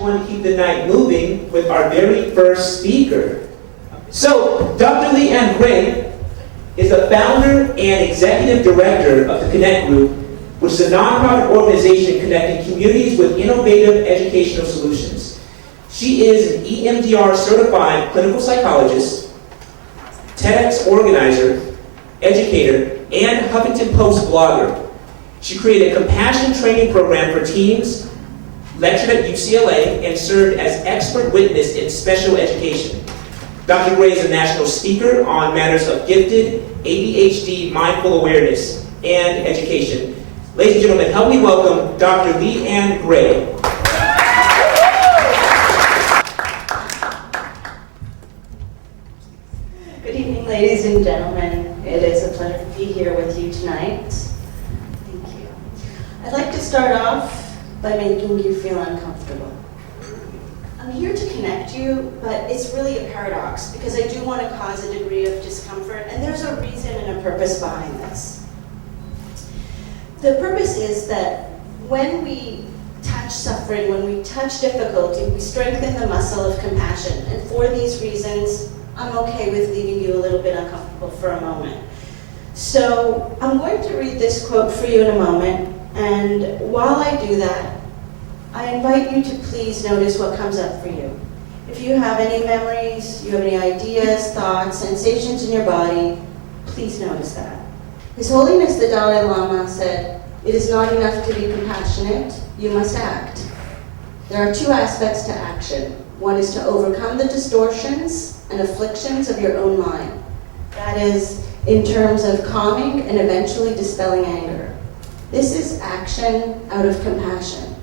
actually want to keep the night moving with our very first speaker. So, Dr. Lee Ann Gray is the founder and executive director of the Connect Group, which is a nonprofit organization connecting communities with innovative educational solutions. She is an EMDR certified clinical psychologist, TEDx organizer, educator, and Huffington Post blogger. She created a compassion training program for teens, lectured at UCLA, and served as expert witness in special education. Dr. Gray is a national speaker on matters of gifted, ADHD, mindful awareness, and education. Ladies and gentlemen, help me welcome Dr. Lee Ann Gray. Good evening, ladies and gentlemen. It is a pleasure to be here with you tonight. Thank you. I'd like to start off by making you feel uncomfortable. I'm here to connect you, but it's really a paradox because I do want to cause a degree of discomfort, and there's a reason and a purpose behind this. The purpose is that when we touch suffering, when we touch difficulty, we strengthen the muscle of compassion. And for these reasons, I'm okay with leaving you a little bit uncomfortable for a moment. So I'm going to read this quote for you in a moment, and while I do that, I invite you to please notice what comes up for you. If you have any memories, you have any ideas, thoughts, sensations in your body, please notice that. His Holiness the Dalai Lama said, "It is not enough to be compassionate, you must act." There are two aspects to action. One is to overcome the distortions and afflictions of your own mind. That is, in terms of calming and eventually dispelling anger. This is action out of compassion.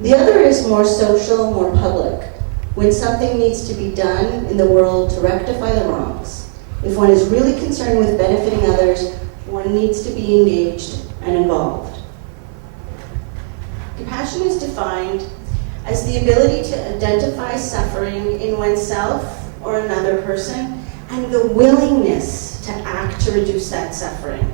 The other is more social, more public, when something needs to be done in the world to rectify the wrongs. If one is really concerned with benefiting others, one needs to be engaged and involved. Compassion is defined as the ability to identify suffering in oneself or another person and the willingness to act to reduce that suffering.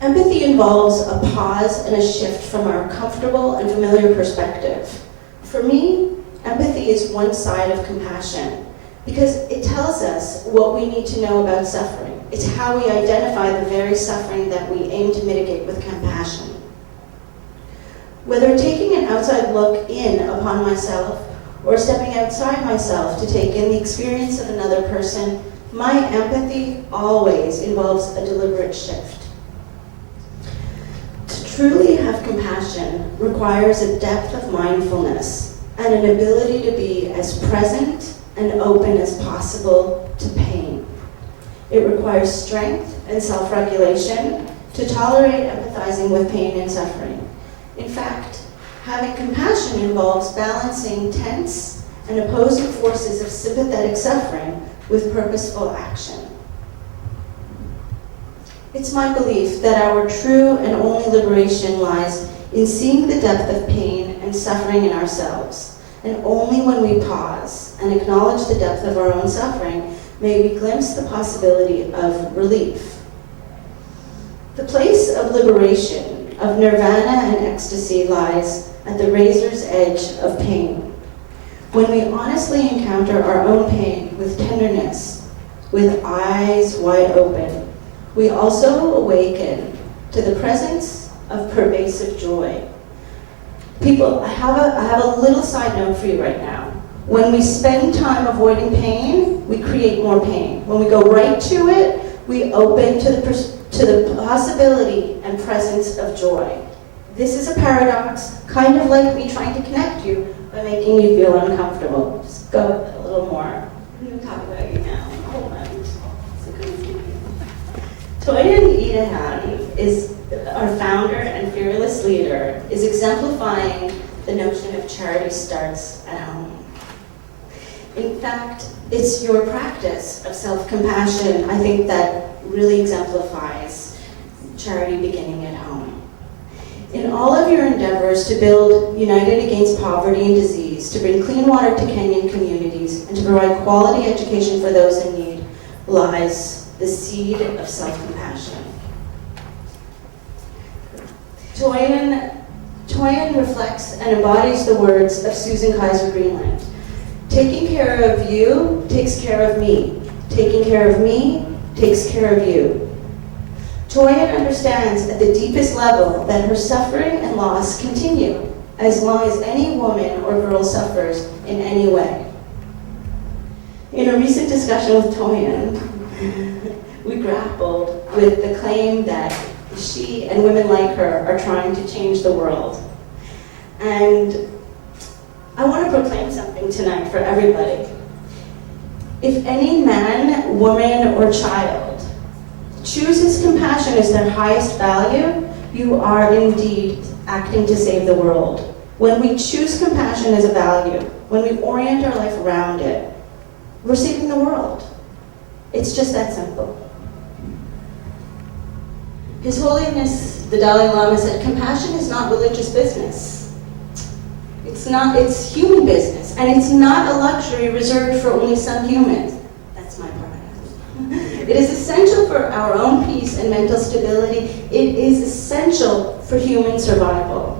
Empathy involves a pause and a shift from our comfortable and familiar perspective. For me, empathy is one side of compassion because it tells us what we need to know about suffering. It's how we identify the very suffering that we aim to mitigate with compassion. Whether taking an outside look in upon myself or stepping outside myself to take in the experience of another person, my empathy always involves a deliberate shift. To truly have compassion requires a depth of mindfulness and an ability to be as present and open as possible to pain. It requires strength and self-regulation to tolerate empathizing with pain and suffering. In fact, having compassion involves balancing tense and opposing forces of sympathetic suffering with purposeful action. It's my belief that our true and only liberation lies in seeing the depth of pain and suffering in ourselves. And only when we pause and acknowledge the depth of our own suffering may we glimpse the possibility of relief. The place of liberation, of nirvana and ecstasy, lies at the razor's edge of pain. When we honestly encounter our own pain with tenderness, with eyes wide open, we also awaken to the presence of pervasive joy. People, I have a little side note for you right now. When we spend time avoiding pain, we create more pain. When we go right to it, we open to the possibility and presence of joy. This is a paradox, kind of like me trying to connect you by making you feel uncomfortable. Just go a little more. I'm going to talk about you now. Hold on. Toyin Idahan is our founder and fearless leader, is exemplifying the notion of charity starts at home. In fact, it's your practice of self-compassion, I think, that really exemplifies charity beginning at home. In all of your endeavors to build United Against Poverty and Disease, to bring clean water to Kenyan communities, and to provide quality education for those in need, lies the seed of self-compassion. Toyin Toyin reflects and embodies the words of Susan Kaiser Greenland. Taking care of you takes care of me. Taking care of me takes care of you. Toyin understands at the deepest level that her suffering and loss continue as long as any woman or girl suffers in any way. In a recent discussion with Toyin, we grappled with the claim that she and women like her are trying to change the world. And I want to proclaim something tonight for everybody. If any man, woman, or child chooses compassion as their highest value, you are indeed acting to save the world. When we choose compassion as a value, when we orient our life around it, we're saving the world. It's just that simple. His Holiness, the Dalai Lama, said, compassion is not religious business. It's human business, and it's not a luxury reserved for only some humans. That's my part. It is essential for our own peace and mental stability. It is essential for human survival.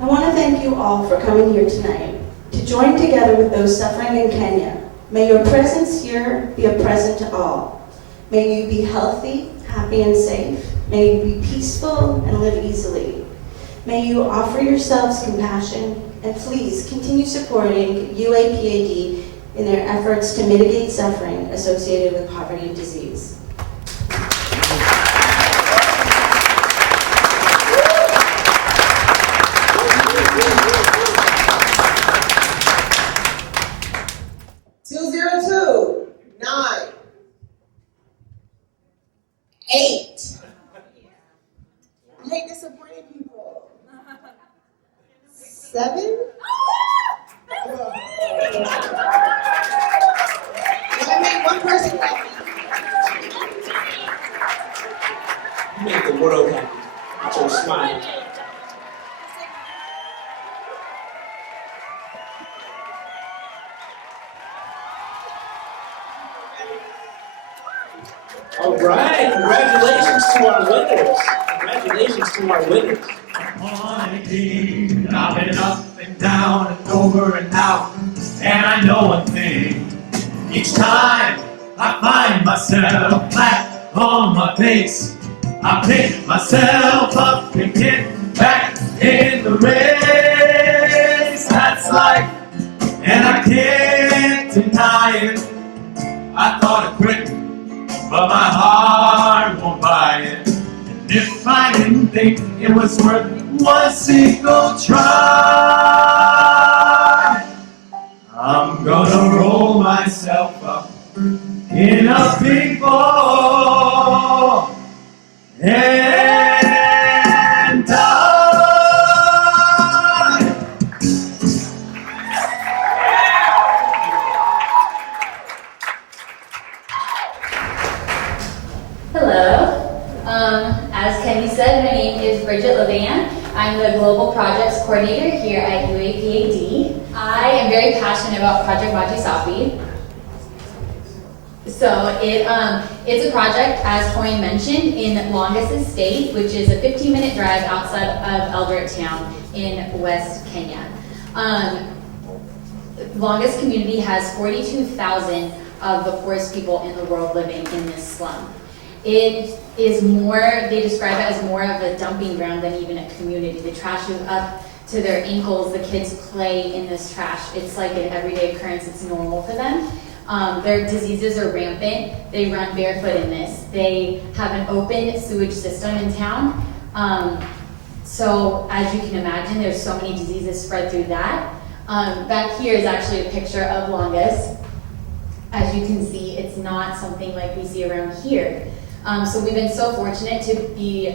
I want to thank you all for coming here tonight to join together with those suffering in Kenya. May your presence here be a present to all. May you be healthy, happy, and safe. May you be peaceful and live easily. May you offer yourselves compassion, and please continue supporting UAPAD in their efforts to mitigate suffering associated with poverty and disease. I hate disappointing people. 7? If I make one person happy. You make the world happy with your smile. All right, congratulations to our winners. Congratulations to our winners. I've been up and down and over and out, and I know one thing. Each time I find myself flat on my face, I pick myself up and get back in the race. That's life, and I can't deny it. I thought of quitting, but my heart won't buy it. And if I didn't think it was worth one single try, I'm gonna roll myself up in a big ball and die. Hello. As Kenny said, my name is Bridget Levan. I'm the Global Projects Coordinator here at UAPAD. I am very passionate about Project Maji Safi. So it's a project, as Toyin mentioned, in Longest Estate, which is a 15-minute drive outside of Eldoret Town in West Kenya. Longest community has 42,000 of the poorest people in the world living in this slum. It is more, they describe it as more of a dumping ground than even a community. The trash is up to their ankles. The kids play in this trash. It's like an everyday occurrence. It's normal for them. Their diseases are rampant. They run barefoot in this. They have an open sewage system in town. So as you can imagine, there's so many diseases spread through that. Back here is actually a picture of Longest. As you can see, it's not something like we see around here. So we've been so fortunate to be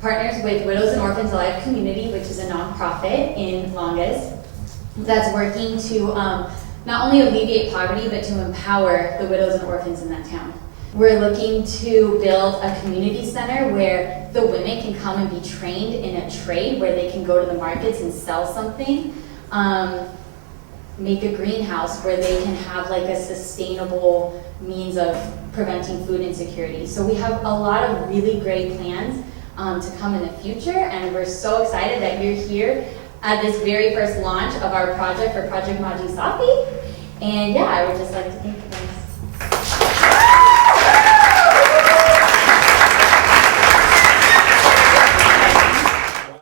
partners with Widows and Orphans Alive Community, which is a nonprofit in Longest that's working to not only alleviate poverty, but to empower the widows and orphans in that town. We're looking to build a community center where the women can come and be trained in a trade, where they can go to the markets and sell something. Make a greenhouse where they can have like a sustainable means of preventing food insecurity. So we have a lot of really great plans to come in the future, and we're so excited that you're here at this very first launch of our project for Project Maji Safi. And yeah, I would just like to thank you guys.